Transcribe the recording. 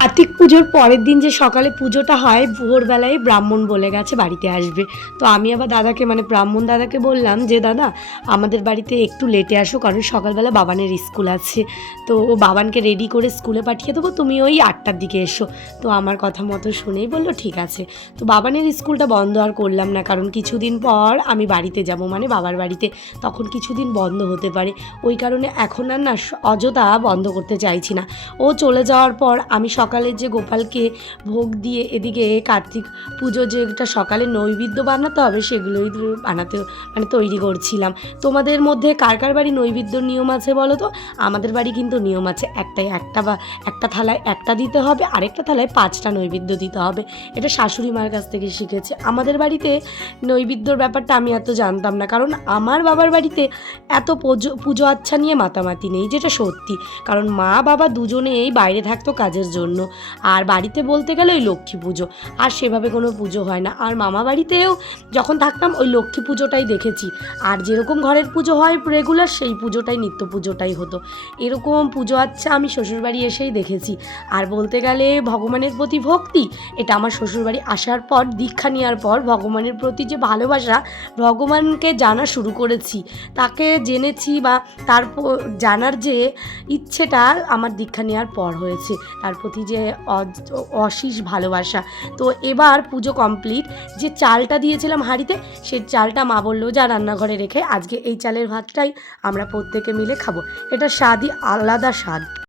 কার্তিক পুজোর পরের দিন যে সকালে পুজোটা হয়, ভোরবেলায় ব্রাহ্মণ বলে গেছে বাড়িতে আসবে। তো আমি আবার দাদাকে, মানে ব্রাহ্মণ দাদাকে বললাম যে দাদা আমাদের বাড়িতে একটু লেটে আসো, কারণ সকালবেলা বাবানের স্কুল আছে। তো ও বাবানকে রেডি করে স্কুলে পাঠিয়ে দেবো, তুমি ওই 8টার দিকে এসো। তো আমার কথা মতো শুনেই বললো ঠিক আছে। তো বাবানের স্কুলটা বন্ধ আর করলাম না, কারণ কিছুদিন পর আমি বাড়িতে যাব, মানে বাবার বাড়িতে, তখন কিছুদিন বন্ধ হতে পারে। ওই কারণে এখন আর না অযথা বন্ধ করতে চাইছি না। ও চলে যাওয়ার পর আমি সকালে যে গোপালকে ভোগ দিয়ে এদিকে কার্তিক পুজো যেটা সকালে নৈবেদ্য বানাতে হবে সেগুলোই বানাতে মানে তৈরি করছিলাম। তোমাদের মধ্যে কার কার বাড়ি নৈবেদ্যর নিয়ম আছে বলো তো? আমাদের বাড়ি কিন্তু নিয়ম আছে, একটা থালায় একটা দিতে হবে, আরেকটা থালায় 5টা নৈবেদ্য দিতে হবে। এটা শাশুড়ি মার কাছ থেকে শিখেছে। আমাদের বাড়িতে নৈবেদ্যর ব্যাপারটা আমি এত জানতাম না, কারণ আমার বাবার বাড়িতে এত পুজো আচ্ছা নিয়ে মাতামাতি নেই, যেটা সত্যি। কারণ মা বাবা দুজনেই বাইরে থাকতো কাজের জন্য, আর বাড়িতে বলতে গেলে ওই লক্ষ্মী পুজো, আর সেভাবে কোনো পুজো হয় না। আর মামা বাড়িতেও যখন থাকতাম ওই লক্ষ্মী পুজোটাই দেখেছি, আর যেরকম ঘরের পুজো হয় রেগুলার সেই পুজোটাই, নিত্য পুজোটাই হতো। এরকম পুজো আচ্ছা আমি শ্বশুরবাড়ি এসেই দেখেছি। আর বলতে গেলে ভগবানের প্রতি ভক্তি, এটা আমার শ্বশুরবাড়ি আসার পর, দীক্ষা নেওয়ার পর ভগবানের প্রতি যে ভালোবাসা, ভগবানকে জানা শুরু করেছি, তাকে জেনেছি, বা তার জানার যে ইচ্ছেটা আমার দীক্ষা নেওয়ার পর হয়েছে, তার প্রতি যে অশেষ ভালোবাসা। তো এবার পুজো কমপ্লিট, যে চালটা দিয়েছিলাম হাঁড়িতে, সেই চালটা মা বললো যা রান্নাঘরে রেখে আজকে এই চালের ভাতটাই আমরা প্রত্যেকে মিলে খাবো। এটা স্বাদই আলাদা স্বাদ।